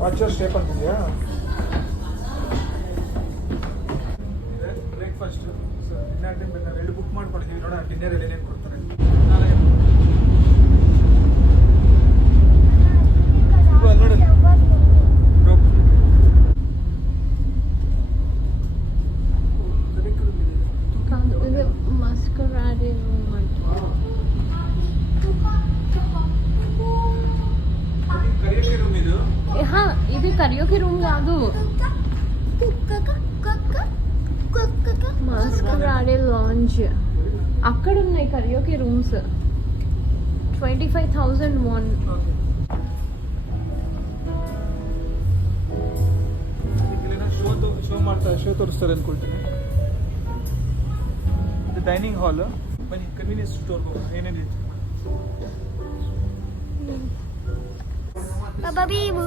ವಾಚರ್ ಸ್ಟೇಪ್ ಅಂತಿದ್ಯಾ? ಬ್ರೇಕ್ಫಾಸ್ಟ್ ಡಿನ್ನರ್ ಟೈಮ್ ಬೇಕಾದ್ರೆ 2 ಬುಕ್ ಮಾಡ್ಕೊಂಡಿದ್ದೀವಿ. ನೋಡೋಣ ಡಿನ್ನರಲ್ಲಿ ಏನೇನು ಕೊಡ್ತಾರೆ. ನೋಡಿ ಇದು ಮಸ್ಕರಾಡೆ ರೂಮ್ ಅಂತ. ಕರಿಯಕ್ಕೆ ರೂಮ್ ಇದು. ಹಾ, ಇದು ಕರಿಯೋಕೆ ರೂಮ್ ಯಾವುದು? మస్కరాడే లాంజ్. అక్కడ ఉన్నాయి కరియోకే రూమ్స్. 25,000 won. ಶೋ ತೋರಿಸ್ತಾರೆ ಅನ್ಕೊಳ್ತೀನಿ. ಇದು ಡೈನಿಂಗ್ ಹಾಲ್. ಬನ್ನಿ ಕನ್ವೀನಿಯನ್ಸ್ ಸ್ಟೋರ್ಗೆ ಹೋಗೋಣ ಏನೇನಿದೆ. Baba Bibu.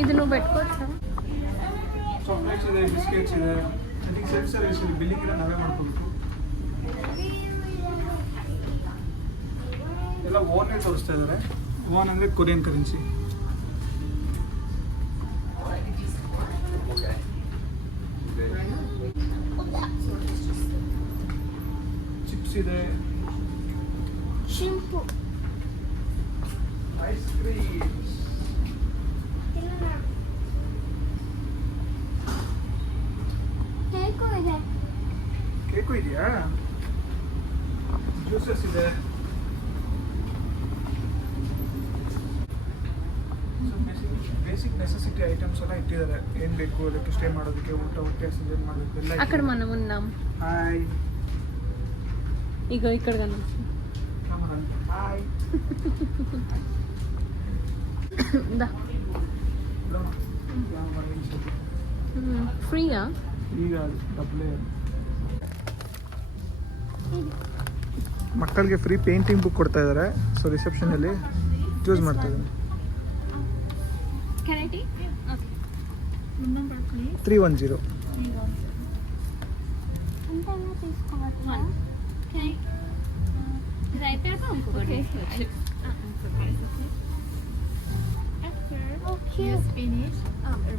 ಇದನ್ನು ಬೆಟ್ಕೊಟ್ಟ ಚಾಕ್ಲೇಟ್ಸ್ ಇದೆ, ಬಿಸ್ಕೆಟ್ಸ್ ಇದೆ. ಅದಕ್ಕೆ ಸೆಲ್ಫ್ ಸರ್ವಿಸ್ ಇದೆ, ಬಿಲ್ಲಿಂಗ್ ಎಲ್ಲ ನಾವೇ ಮಾಡ್ಕೋಬೇಕು. ಎಲ್ಲ ಓನೇ ತೋರಿಸ್ತಾ ಇದ್ದಾರೆ. ಓನ್ ಅಂದರೆ ಕೊರಿಯನ್ ಕರೆನ್ಸಿ. ಚಿಪ್ಸ್ ಇದೆ, Shampoo. ಐಸ್ ಕ್ರೀಮ್ಸ್, Cake ಇದೆ. ಕೇಕು ಇದೆಯಾ, ಜ್ಯೂಸಸ್ ಇದೆ. ಬೇಸಿಕ್ ನೆಸೆಸಿಟಿ ಐಟಮ್ಸ್ ಎಲ್ಲ ಇಟ್ಟಿದ್ದಾರೆ. ಏನು ಬೇಕು ಅದಕ್ಕೆ ಸ್ಟೇ ಮಾಡೋದಕ್ಕೆ, ಊಟ ಹೊಟ್ಟೆ ಹಸಿದು ಏನು ಮಾಡಬೇಕು ಎಲ್ಲ అక్కడ మనం ఉన్నాం ಹಾಯ್ ఇగో ఇక్కడ కన్నా ಹಾಯ್ దా ఫ్రీయా ಈಗ ಡಬ್ಲೇ ಮಕ್ಕಳಿಗೆ ಫ್ರೀ ಪೇಂಟಿಂಗ್ ಬುಕ್ ಕೊಡ್ತಾ ಇದ್ದಾರೆ. ಸೊ ರಿಸೆಪ್ಷನಲ್ಲಿ ಚೂಸ್ ಮಾಡ್ತಾ ಇದ್ದೀನಿ. Can I take? Okay. Number please. 310. అంతేనా తీసుకోవచ్చు? One. Can I? ఇది అయిపోయాక ఇంకొకటి Okay. Yes, finish.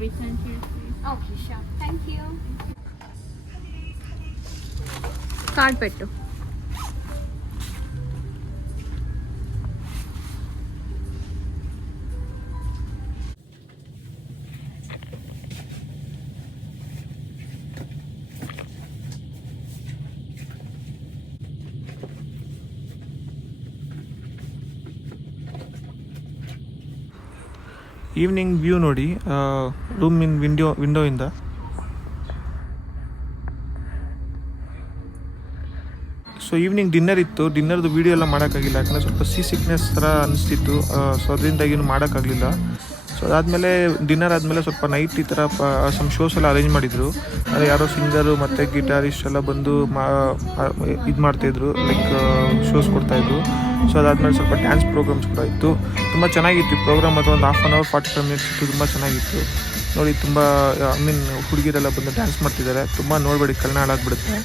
Return to your seat. Okay, sure. Thank you. Card పెట్టు. ಈವ್ನಿಂಗ್ ವ್ಯೂ ನೋಡಿ ರೂಮಿನ ವಿಂಡೋಯಿಂದ. ಸೊ ಈವ್ನಿಂಗ್ ಡಿನ್ನರ್ ಇತ್ತು. ಡಿನ್ನರ್ದು ವೀಡಿಯೋ ಎಲ್ಲ ಮಾಡೋಕ್ಕಾಗಿಲ್ಲ, ಯಾಕಂದರೆ ಸ್ವಲ್ಪ ಸಿಕ್ನೆಸ್ ಥರ ಅನಿಸ್ತಿತ್ತು. ಸೊ ಅದರಿಂದಾಗಿನೂ ಮಾಡೋಕ್ಕಾಗಲಿಲ್ಲ. ಸೊ ಅದಾದಮೇಲೆ ಡಿನ್ನರ್ ಆದಮೇಲೆ ಸ್ವಲ್ಪ ನೈಟ್ ಈ ಥರ ಸಮ್ ಶೋಸ್ ಎಲ್ಲ ಅರೇಂಜ್ ಮಾಡಿದರು. ಅಂದರೆ ಯಾರೋ ಸಿಂಗರು ಮತ್ತು ಗಿಟಾರಿಸ್ಟ್ ಎಲ್ಲ ಬಂದು ಇದು ಮಾಡ್ತಾಯಿದ್ರು, ಲೈಕ್ ಶೋಸ್ ಕೊಡ್ತಾಯಿದ್ರು. ಸೊ ಅದಾದಮೇಲೆ ಸ್ವಲ್ಪ ಡ್ಯಾನ್ಸ್ ಪ್ರೋಗ್ರಾಮ್ಸ್ ಕೂಡ ಇತ್ತು. ತುಂಬ ಚೆನ್ನಾಗಿತ್ತು ಈ ಪ್ರೋಗ್ರಾಮ್. ಅದು ಒಂದು 1/2 hour 45 minutes ಇತ್ತು. ತುಂಬ ಚೆನ್ನಾಗಿತ್ತು ನೋಡಿ. ತುಂಬ ಹುಡುಗಿರೆಲ್ಲ ಬಂದು ಡ್ಯಾನ್ಸ್ ಮಾಡ್ತಿದ್ದಾರೆ. ತುಂಬ ನೋಡಬೇಡಿ, ಕಣ್ಣು ಹಾಳಾಗ್ಬಿಡುತ್ತೆ.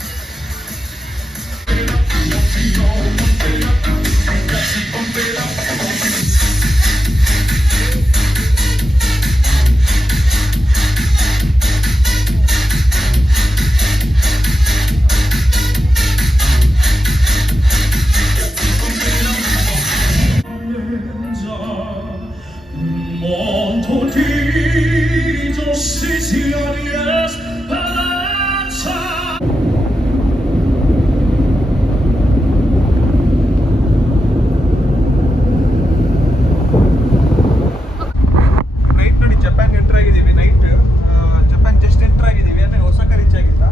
ನೈಟ್ ನೋಡಿ ಜಪಾನ್ ಎಂಟರ್ ಆಗಿದ್ದೀವಿ. ನೈಟ್ ಜಪಾನ್ ಜಸ್ಟ್ ಎಂಟರ್ ಆಗಿದ್ದೀವಿ, ಅಂದರೆ ಒಸಾಕ ರೀಚ್ ಆಗಿಲ್ಲ.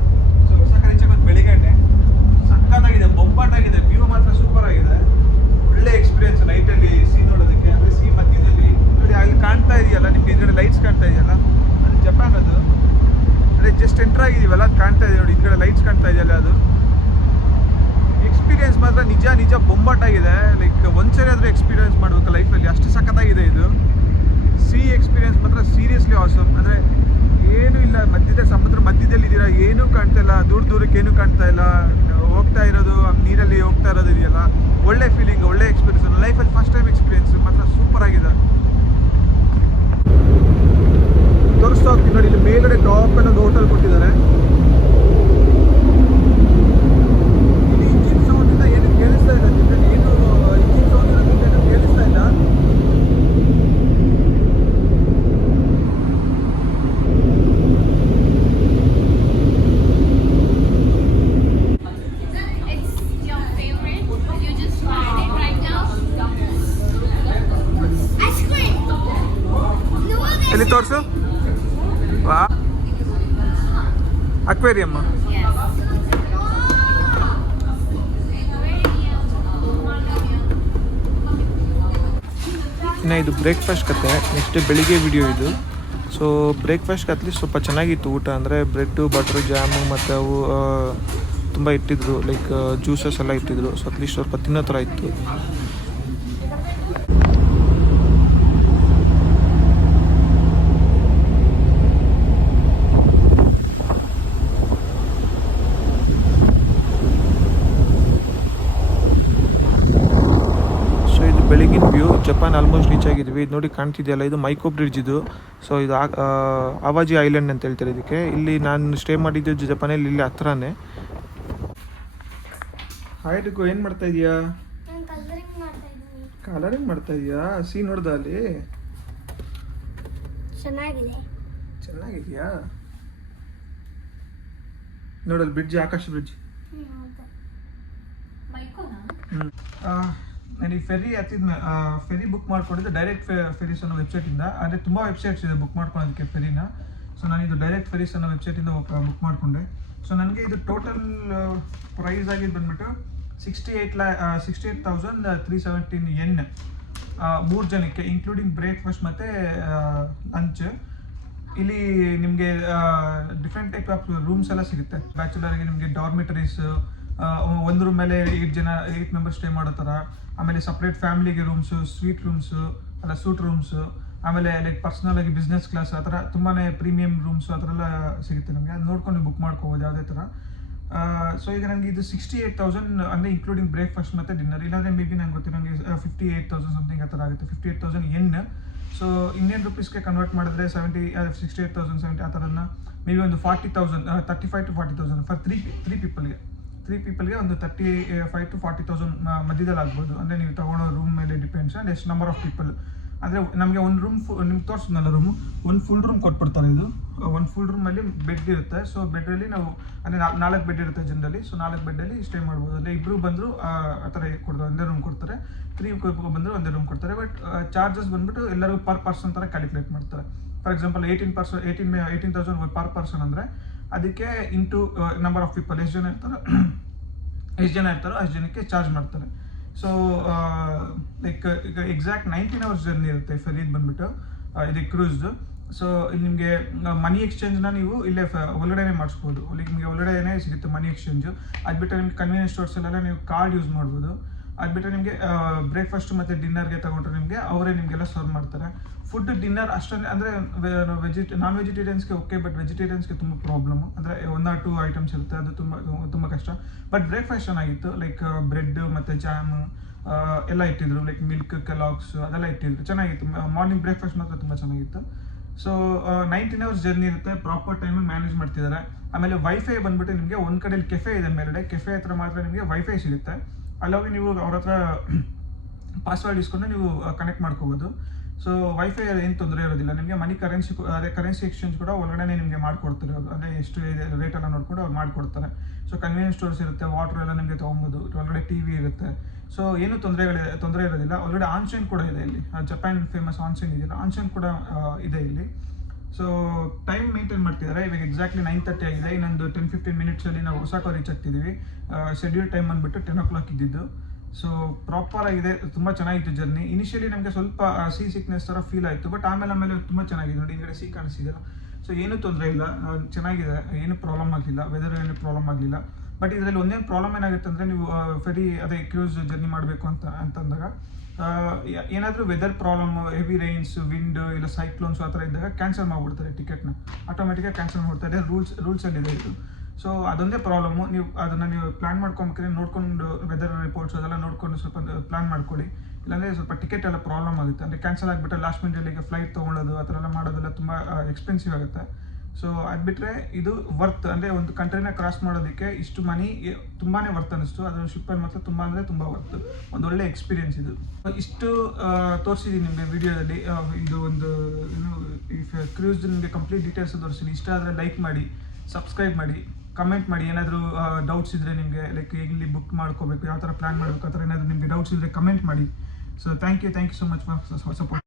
ಸೊ ಒಸಾಕ ರೀಚ್ ಆಗೋದು ಬೆಳಿಗ್ಗೆನೆ. ಸಕ್ಕತ್ತಾಗಿದೆ, ಬೊಂಬಾಟಾಗಿದೆ. ವ್ಯೂ ಮಾತ್ರ ಸೂಪರ್ ಆಗಿದೆ. ಒಳ್ಳೆ ಎಕ್ಸ್ಪೀರಿಯನ್ಸ್ ನೈಟಲ್ಲಿ ಸೀ ನೋಡೋದಕ್ಕೆ. ಅಂದರೆ ಸೀ ಮಧ್ಯದಲ್ಲಿ ನೋಡಿ ಅಲ್ಲಿ ಕಾಣ್ತಾ ಇದೆಯಲ್ಲ ನಿಮ್ಗೆ, ಹಿಂದ್ಗಡೆ ಲೈಟ್ಸ್ ಕಾಣ್ತಾ ಇದೆಯಲ್ಲ, ಅದು ಜಪಾನ್. ಅದು ಅದೇ ಜಸ್ಟ್ ಎಂಟರ್ ಆಗಿದ್ದೀವಲ್ಲ, ಅದು ಕಾಣ್ತಾ ಇದೆ ನೋಡಿ, ಹಿಂದ್ಗಡೆ ಲೈಟ್ಸ್ ಕಾಣ್ತಾ ಇದೆಯಲ್ಲ. ಅದು ಎಕ್ಸ್ಪೀರಿಯನ್ಸ್ ಮಾತ್ರ ನಿಜ ಬೊಂಬಾಟಾಗಿದೆ. ಲೈಕ್ ಒಂದ್ಸರಿ ಆದರೂ ಎಕ್ಸ್ಪೀರಿಯನ್ಸ್ ಮಾಡಬೇಕು ಲೈಫಲ್ಲಿ, ಅಷ್ಟು ಸಖತ್ತಾಗಿದೆ ಇದು. ಸಿ ಎಕ್ಸ್ಪೀರಿಯನ್ಸ್ ಮಾತ್ರ ಸೀರಿಯಸ್ಲಿ ಆಸಮ್. ಅಂದರೆ ಏನೂ ಇಲ್ಲ, ಸಮುದ್ರ ಮಧ್ಯದಲ್ಲಿ ಇದ್ದೀರಾ, ಏನೂ ಕಾಣ್ತಾ ಇಲ್ಲ, ದೂರಕ್ಕೆ ಏನೂ ಕಾಣ್ತಾ ಇಲ್ಲ. ಹೋಗ್ತಾ ಇರೋದು ನೀರಲ್ಲಿ ಹೋಗ್ತಾ ಇರೋದು ಇದೆಯಲ್ಲ, ಒಳ್ಳೆ ಫೀಲಿಂಗ್, ಒಳ್ಳೆ ಎಕ್ಸ್ಪೀರಿಯನ್ಸ್. ಲೈಫಲ್ಲಿ ಫಸ್ಟ್ ಟೈಮ್ ಎಕ್ಸ್ಪೀರಿಯನ್ಸ್ ಮಾತ್ರ ಸೂಪರ್ ಆಗಿದೆ. ತೋರಿಸ್ತಾ ಹೋಗ್ತೀನಿ ನೋಡಿ, ಇಲ್ಲಿ ಮೇಲ್ಗಡೆ ಟಾಪ್ ಅಲ್ಲಿ ಒಂದು ಹೋಟೆಲ್ ಕೊಟ್ಟಿದ್ದಾರೆ. ಇಲ್ಲಿ ಇಂಜಿನ್ ಸೌಂಡ್ ಇಂದ ಏನು ಕೇಳಿಸ್ತಾ ಇಲ್ಲ, ಏನು ಇಂಜಿನ್ ಸೌಂಡ್ ಇರೋದ್ರಿಂದ ಏನು ಕೇಳಿಸ್ತಾ ಇಲ್ಲ. ಎಲ್ಲಿ ತೋರಿಸು. ವಾ, ಅಕ್ವೇರಿಯಮ್. ಇನ್ನು ಇದು ಬ್ರೇಕ್ಫಾಸ್ಟ್ ಕತೆ. ನೆಕ್ಸ್ಟ್ ಬೆಳಿಗ್ಗೆ ವಿಡಿಯೋ ಇದು. ಸೊ ಬ್ರೇಕ್ಫಾಸ್ಟ್ಗೆ ಅಟ್ಲೀಸ್ಟ್ ಸ್ವಲ್ಪ ಚೆನ್ನಾಗಿತ್ತು ಊಟ. ಅಂದರೆ ಬ್ರೆಡ್ಡು ಬಟ್ರು ಜಾಮು ಮತ್ತು ಅವು ತುಂಬ ಇಟ್ಟಿದ್ರು, ಲೈಕ್ ಜ್ಯೂಸಸ್ ಎಲ್ಲ ಇಟ್ಟಿದ್ರು. ಸೊ ಅಟ್ಲೀಸ್ಟ್ ಸ್ವಲ್ಪ ತಿನ್ನೋ ಥರ ಇತ್ತು. ಬೆಳಗಿನ ವ್ಯೂ. ಜಪಾನ್ ಆಲ್ಮೋಸ್ಟ್ ರೀಚ್ ಆಗಿದ್ವಿ. ಇದು ನೋಡಿ ಕಾಣ್ತಿದೆಯಲ್ಲ, ಇದು ಮೈಕೋ ಬ್ರಿಡ್ಜ್ ಇದು. ಸೊ ಇದು ಆವಾಜಿ ಐಲ್ಯಾಂಡ್ ಅಂತ ಹೇಳ್ತಾರೆ ಇದಕ್ಕೆ. ಇಲ್ಲಿ ನಾನು ಸ್ಟೇ ಮಾಡಿದ್ದು ಜಪಾನಲ್ಲಿ, ಇಲ್ಲಿ ಹತ್ರನೇ. ಹಾಯ್ಡಿಗೂ ಏನು ಮಾಡ್ತಾ ಇದೀಯಾ? ಕಲರಿಂಗ್ ಮಾಡ್ತಾ ಇದೀಯಾ? ಸೀನ್ ನೋಡ್ದ ಅಲ್ಲಿ? ಚೆನ್ನಾಗಿದೆಯಾ? ನೋಡಲ್ಲಿ ಬ್ರಿಡ್ಜ್, ಆಕಾಶ ಬ್ರಿಡ್ಜ್. ನಾನು ಈ ಫೆರಿ ಫೆರಿ ಬುಕ್ ಮಾಡ್ಕೊಂಡಿದ್ದೆ ಡೈರೆಕ್ಟ್ ಫೆರೀಸ್ ಅನ್ನೋ ವೆಬ್ಸೈಟಿಂದ. ಅಂದರೆ ತುಂಬ ವೆಬ್ಸೈಟ್ಸ್ ಇದೆ ಬುಕ್ ಮಾಡ್ಕೊಳ್ಳೋದಕ್ಕೆ ಫೆರಿನ. ಸೊ ನಾನು ಇದು ಡೈರೆಕ್ಟ್ ಫೆರೀಸ್ ಅನ್ನೋ ವೆಬ್ಸೈಟಿಂದ ಬುಕ್ ಮಾಡಿಕೊಂಡೆ. ಸೊ ನನಗೆ ಇದು ಟೋಟಲ್ ಪ್ರೈಸ್ ಆಗಿದ್ದು ಬಂದ್ಬಿಟ್ಟು 68,317 ಯೆನ್ 3 ಜನಕ್ಕೆ, ಇನ್ಕ್ಲೂಡಿಂಗ್ ಬ್ರೇಕ್ಫಾಸ್ಟ್ ಮತ್ತು ಲಂಚ್. ಇಲ್ಲಿ ನಿಮಗೆ ಡಿಫ್ರೆಂಟ್ ಟೈಪ್ ಆಫ್ ರೂಮ್ಸ್ ಎಲ್ಲ ಸಿಗುತ್ತೆ. ಬ್ಯಾಚುಲರ್ಗೆ ನಿಮಗೆ ಡಾರ್ಮಿಟರೀಸ್, ಒಂದು ರೂಮ್ ಮೇಲೆ 8 ಮೆಂಬರ್ಸ್ ಸ್ಟೇ ಮಾಡೋ ಥರ. ಆಮೇಲೆ ಸಪ್ರೇಟ್ ಫ್ಯಾಮಿಲಿಗೆ ರೂಮ್ಸು, ಸೂಟ್ ರೂಮ್ಸು, ಆಮೇಲೆ ಲೈಕ್ ಪರ್ಸ್ನಲ್ ಆಗಿ ಬಿಸ್ನೆಸ್ ಕ್ಲಾಸ್, ಆ ಥರ ತುಂಬಾ ಪ್ರೀಮಿಯಂ ರೂಮ್ಸು ಆ ಥರ ಎಲ್ಲ ಸಿಗುತ್ತೆ ನಮಗೆ. ಅದು ನೋಡ್ಕೊಂಡು ನೀವು ಬುಕ್ ಮಾಡ್ಕೋಬೋದು ಯಾವುದೇ ಥರ. ಸೊ ಈಗ ನನಗೆ ಇದು 68,000 ಅಂದರೆ ಇನ್ಕ್ಲೂಡಿಂಗ್ ಬ್ರೇಕ್ಫಾಸ್ಟ್ ಮತ್ತು ಡಿನ್ನರ್. ಇಲ್ಲಾಂದರೆ ಮೇ ಬಿ ನಂಗೆ ಗೊತ್ತಿರೋ ನನಗೆ 58,000 ಸಮಥಿಂಗ್ ಆ ಥರ ಆಗುತ್ತೆ. 58,000 ಯೆನ್. ಸೊ ಇಂಡಿಯನ್ ರುಪೀಸ್ಗೆ ಕನ್ವರ್ಟ್ ಮಾಡಿದ್ರೆ 68,070 ಆ ಥರನ ಮೇ ಬಿ ಒಂದು 40,000, 35 to 40,000 ಫಾರ್ ತ್ರೀ ಪೀಪಲ್ಗೆ ಒಂದು 35 to 40,000 ಮಧ್ಯದಲ್ಲಿ ಆಗ್ಬೋದು. ಅಂದರೆ ನೀವು ತಗೊಳ್ಳೋ ರೂಮ್ ಮೇಲೆ ಡಿಪೆಂಡ್ಸ್ ಆ್ಯಂಡ್ ಎಷ್ಟು ನಂಬರ್ ಆಫ್ ಪೀಪಲ್. ಅಂದರೆ ನಮಗೆ ಒಂದು ರೂಮ್ ನಿಮ್ಗೆ ತೋರಿಸಿದ್ನಲ್ಲ ರೂಮು, ಒಂದು ಫುಲ್ ರೂಮ್ ಕೊಟ್ಬಿಡ್ತಾರೆ. ಇದು ಒಂದು ಫುಲ್ ರೂಮಲ್ಲಿ ಬೆಡ್ ಇರುತ್ತೆ. ಸೊ ಬೆಡ್ಡಲ್ಲಿ ನಾವು ಅಂದರೆ 4 ಬೆಡ್ ಇರುತ್ತೆ ಜನರಲಿ. ಸೊ 4 ಬೆಡ್ಡಲ್ಲಿ ಸ್ಟೇ ಮಾಡ್ಬೋದು. ಅಂದರೆ ಇಬ್ಬರು ಬಂದರೂ ಆ ಥರ ಕೊಡ್ತಾರೆ, ಒಂದೇ ರೂಮ್ ಕೊಡ್ತಾರೆ. 3 ಬಂದರೂ ಒಂದೇ ರೂಮ್ ಕೊಡ್ತಾರೆ. ಬಟ್ ಚಾರ್ಜಸ್ ಬಂದ್ಬಿಟ್ಟು ಎಲ್ಲರಿಗೂ ಪರ್ ಪರ್ಸನ್ ಥರ ಕ್ಯಾಲ್ಕುಲೇಟ್ ಮಾಡ್ತಾರೆ. ಫಾರ್ ಎಕ್ಸಾಂಪಲ್ 18,000 ಪರ್ ಪರ್ಸನ್ ಅಂದರೆ ಅದಕ್ಕೆ ಇಂಟು ನಂಬರ್ ಆಫ್ ಪೀಪಲ್, ಎಷ್ಟು ಜನ ಇರ್ತಾರೋ ಅಷ್ಟು ಜನಕ್ಕೆ ಚಾರ್ಜ್ ಮಾಡ್ತಾರೆ. ಸೊ ಲೈಕ್ ಈಗ ಎಕ್ಸಾಕ್ಟ್ 19 hours ಜರ್ನಿ ಇರುತ್ತೆ ಫೆರಿದು ಬಂದ್ಬಿಟ್ಟು, ಇದು ಕ್ರೂಸ್ದು. ಸೊ ಇಲ್ಲಿ ನಿಮಗೆ ಮನಿ ಎಕ್ಸ್ಚೇಂಜ್ನ ನೀವು ಇಲ್ಲೇ ಒಳಗಡೆನೇ ಮಾಡಿಸ್ಬೋದು. ನಿಮಗೆ ಒಳಗಡೆನೇ ಸಿಗುತ್ತೆ ಮನಿ ಎಕ್ಸ್ಚೇಂಜು. ಅದು ಬಿಟ್ಟರೆ ನಿಮ್ಗೆ ಕನ್ವೀನಿಯನ್ಸ್ ಸ್ಟೋರ್ಸಲ್ಲೆಲ್ಲ ನೀವು ಕಾರ್ಡ್ ಯೂಸ್ ಮಾಡ್ಬೋದು. ಅದು ಬಿಟ್ಟರೆ ನಿಮಗೆ ಬ್ರೇಕ್ಫಾಸ್ಟ್ ಮತ್ತು ಡಿನ್ನರ್ಗೆ ತಗೊಂಡ್ರೆ ನಿಮಗೆ ಅವರೇ ನಿಮಗೆಲ್ಲ ಸರ್ವ್ ಮಾಡ್ತಾರೆ. ಫುಡ್ ಡಿನ್ನರ್ ಅಷ್ಟೊಂದು ಅಂದರೆ ನಾನ್ ವೆಜಿಟೇರಿಯನ್ಸ್ಗೆ ಓಕೆ, ಬಟ್ ವೆಜಿಟೇರಿಯನ್ಸ್ಗೆ ತುಂಬ ಪ್ರಾಬ್ಲಮ್ಮು. ಅಂದರೆ 1 or 2 ಐಟಮ್ಸ್ ಇರುತ್ತೆ, ಅದು ತುಂಬ ಕಷ್ಟ. ಬಟ್ ಬ್ರೇಕ್ಫಾಸ್ಟ್ ಚೆನ್ನಾಗಿತ್ತು. ಲೈಕ್ ಬ್ರೆಡ್ ಮತ್ತು ಜಾಮ್ ಎಲ್ಲ ಇಟ್ಟಿದ್ರು. ಲೈಕ್ ಮಿಲ್ಕ್, ಕೆಲಾಗ್ಸ್ ಅದೆಲ್ಲ ಇಟ್ಟಿದ್ರು, ಚೆನ್ನಾಗಿತ್ತು. ಮಾರ್ನಿಂಗ್ ಬ್ರೇಕ್ಫಾಸ್ಟ್ ಮಾತ್ರ ತುಂಬ ಚೆನ್ನಾಗಿತ್ತು. ಸೊ 19 hours ಜರ್ನಿ ಇರುತ್ತೆ, ಪ್ರಾಪರ್ ಟೈಮಿಗೆ ಮ್ಯಾನೇಜ್ ಮಾಡ್ತಿದ್ದಾರೆ. ಆಮೇಲೆ ವೈಫೈ ಬಂದ್ಬಿಟ್ಟು ನಿಮಗೆ ಒಂದು ಕಡೆಯಲ್ಲಿ ಕೆಫೆ ಇದೆ ಮೇಲ್ಗಡೆ, ಕೆಫೆ ಹತ್ರ ಮಾತ್ರ ನಿಮಗೆ ವೈಫೈ ಸಿಗುತ್ತೆ. ಅಲ್ಲೋಗಿ ನೀವು ಅವ್ರ ಹತ್ರ ಪಾಸ್ವರ್ಡ್ ಇಸ್ಕೊಂಡು ನೀವು ಕನೆಕ್ಟ್ ಮಾಡ್ಕೋಬೋದು. ಸೊ ವೈಫೈ ಏನು ತೊಂದರೆ ಇರೋದಿಲ್ಲ ನಿಮಗೆ. ಕರೆನ್ಸಿ ಎಕ್ಸ್ಚೇಂಜ್ ಕೂಡ ಒಳಗಡೆ ನಿಮಗೆ ಮಾಡಿಕೊಡ್ತಾರೆ. ಅಂದರೆ ಎಷ್ಟು ಇದೆ ರೇಟೆಲ್ಲ ನೋಡ್ಕೊಂಡು ಅವ್ರು ಮಾಡಿಕೊಡ್ತಾರೆ. ಸೊ ಕನ್ವೀನಿಯನ್ಸ್ ಸ್ಟೋರ್ಸ್ ಇರುತ್ತೆ, ವಾಟರ್ ಎಲ್ಲ ನಿಮಗೆ ತೊಗೊಬೋದು. ಒಳಗಡೆ TV ಇರುತ್ತೆ. ಸೊ ಏನು ತೊಂದರೆ ಇರೋದಿಲ್ಲ. ಒಳಗಡೆ ಆನ್ಶೈನ್ ಕೂಡ ಇದೆ ಇಲ್ಲಿ. ಜಪಾನ್ ಫೇಮಸ್ ಆನ್ಶೈನ್ ಇದೆಯಲ್ಲ, ಆನ್ಶೈನ್ ಕೂಡ ಇದೆ ಇಲ್ಲಿ. ಸೊ ಟೈಮ್ ಮೇಂಟೈನ್ ಮಾಡ್ತಿದ್ದಾರೆ. ಇವಾಗ ಎಕ್ಸಾಕ್ಟ್ಲಿ 9:30 ಆಗಿದೆ. ಇನ್ನೊಂದು 10-15 ಮಿನಿಟ್ಸಲ್ಲಿ ನಾವು ಒಸಾಕಾ ರೀಚ್ ಆಗ್ತಿದ್ದೀವಿ. ಶೆಡ್ಯೂಲ್ ಟೈಮ್ ಬಂದುಬಿಟ್ಟು 10 o'clock ಇದ್ದಿದ್ದು. ಸೊ ಪ್ರಾಪರ್ ಆಗಿದೆ, ತುಂಬ ಚೆನ್ನಾಗಿತ್ತು ಜರ್ನಿ. ಇನಿಷಿಯಲಿ ನಮಗೆ ಸ್ವಲ್ಪ ಸೀ ಸಿಕ್ನೆಸ್ ಥರ ಫೀಲ್ ಆಯಿತು, ಬಟ್ ಆಮೇಲೆ ತುಂಬ ಚೆನ್ನಾಗಿದೆ. ನೋಡಿ ಹಿಂಗಡೆ ಸೀ ಕಾಣಿಸ್ತಿದೆಯಲ್ಲ, ಸೊ ಏನೂ ತೊಂದರೆ ಇಲ್ಲ, ಚೆನ್ನಾಗಿದೆ, ಏನು ಪ್ರಾಬ್ಲಮ್ ಆಗಲಿಲ್ಲ, ವೆದರ್ ಏನು ಪ್ರಾಬ್ಲಮ್ ಆಗಲಿಲ್ಲ. ಬಟ್ ಇದರಲ್ಲಿ ಒಂದೇನು ಪ್ರಾಬ್ಲಮ್ ಏನಾಗುತ್ತೆ ಅಂದರೆ ನೀವು ಫೆರಿ ಅದೇ ಕ್ರೂಸ್ ಜರ್ನಿ ಮಾಡಬೇಕು ಅಂತಂದಾಗ ಏನಾದರೂ weather problem, heavy rains, wind ಇಲ್ಲ ಸೈಕ್ಲೋನ್ಸ್ ಆ ಥರ ಇದ್ದಾಗ ಕ್ಯಾನ್ಸಲ್ ಮಾಡಿಬಿಡ್ತಾರೆ ಟಿಕೆಟ್ನ, ಆಟೋಮೆಟಿಕಾಗಿ ಕ್ಯಾನ್ಸಲ್ ಮಾಡಿಬಿಡ್ತಾರೆ. ರೂಲ್ಸಲ್ಲಿದೆ ಇದು. ಸೊ ಅದೊಂದೇ ಪ್ರಾಬ್ಲಮ್ಮು. ನೀವು ಪ್ಲ್ಯಾನ್ ಮಾಡ್ಕೊಬೇಕಾದ್ರೆ ನೋಡ್ಕೊಂಡು ವೆದರ್ ರಿಪೋರ್ಟ್ಸ್ ಅದೆಲ್ಲ ನೋಡ್ಕೊಂಡು ಸ್ವಲ್ಪ ಪ್ಲ್ಯಾನ್ ಮಾಡ್ಕೊಳ್ಳಿ. ಇಲ್ಲಾಂದರೆ ಸ್ವಲ್ಪ ಟಿಕೆಟ್ ಎಲ್ಲ ಪ್ರಾಬ್ಲಮ್ ಆಗುತ್ತೆ. ಅಂದರೆ ಕ್ಯಾನ್ಸಲ್ ಆಗಿಬಿಟ್ಟು ಲಾಸ್ಟ್ ಮಿನಿಟಲ್ಲಿ ಫ್ಲೈಟ್ ತೊಗೊಳ್ಳೋದು ಆ ಥರ ಎಲ್ಲ ಮಾಡೋದೆಲ್ಲ ತುಂಬ ಎಕ್ಸ್ಪೆನ್ಸಿವ್ ಆಗುತ್ತೆ. ಸೊ ಅದು ಬಿಟ್ಟರೆ ಇದು ವರ್ತ್, ಅಂದರೆ ಒಂದು ಕಂಟ್ರಿನ ಕ್ರಾಸ್ ಮಾಡೋದಕ್ಕೆ ಇಷ್ಟು ಮನಿ ತುಂಬಾ ವರ್ತ್ ಅನ್ನಿಸ್ತು. ಅದು ಶಿಪ್ಪಲ್ಲಿ ಮಾತ್ರ ತುಂಬ ವರ್ತ್. ಒಂದು ಒಳ್ಳೆ ಎಕ್ಸ್ಪೀರಿಯನ್ಸ್ ಇದು. ಇಷ್ಟು ತೋರಿಸಿದ್ದೀನಿ ನಿಮಗೆ ವಿಡಿಯೋದಲ್ಲಿ. ಇದು ಒಂದು ಈ ಕ್ರೂಸ್ ನಿಮಗೆ ಕಂಪ್ಲೀಟ್ ಡೀಟೇಲ್ಸ್ ತೋರಿಸ್ತೀನಿ. ಇಷ್ಟ ಆದರೆ ಲೈಕ್ ಮಾಡಿ, ಸಬ್ಸ್ಕ್ರೈಬ್ ಮಾಡಿ, ಕಮೆಂಟ್ ಮಾಡಿ. ಏನಾದರೂ ಡೌಟ್ಸ್ ಇದ್ದರೆ ನಿಮಗೆ, ಲೈಕ್ ಎಲ್ಲಿ ಬುಕ್ ಮಾಡ್ಕೋಬೇಕು, ಯಾವ ಥರ ಪ್ಲ್ಯಾನ್ ಮಾಡಬೇಕು, ಆ ಥರ ಏನಾದರೂ ನಿಮಗೆ ಡೌಟ್ಸ್ ಇದ್ದರೆ ಕಮೆಂಟ್ ಮಾಡಿ. So thank you so much for support.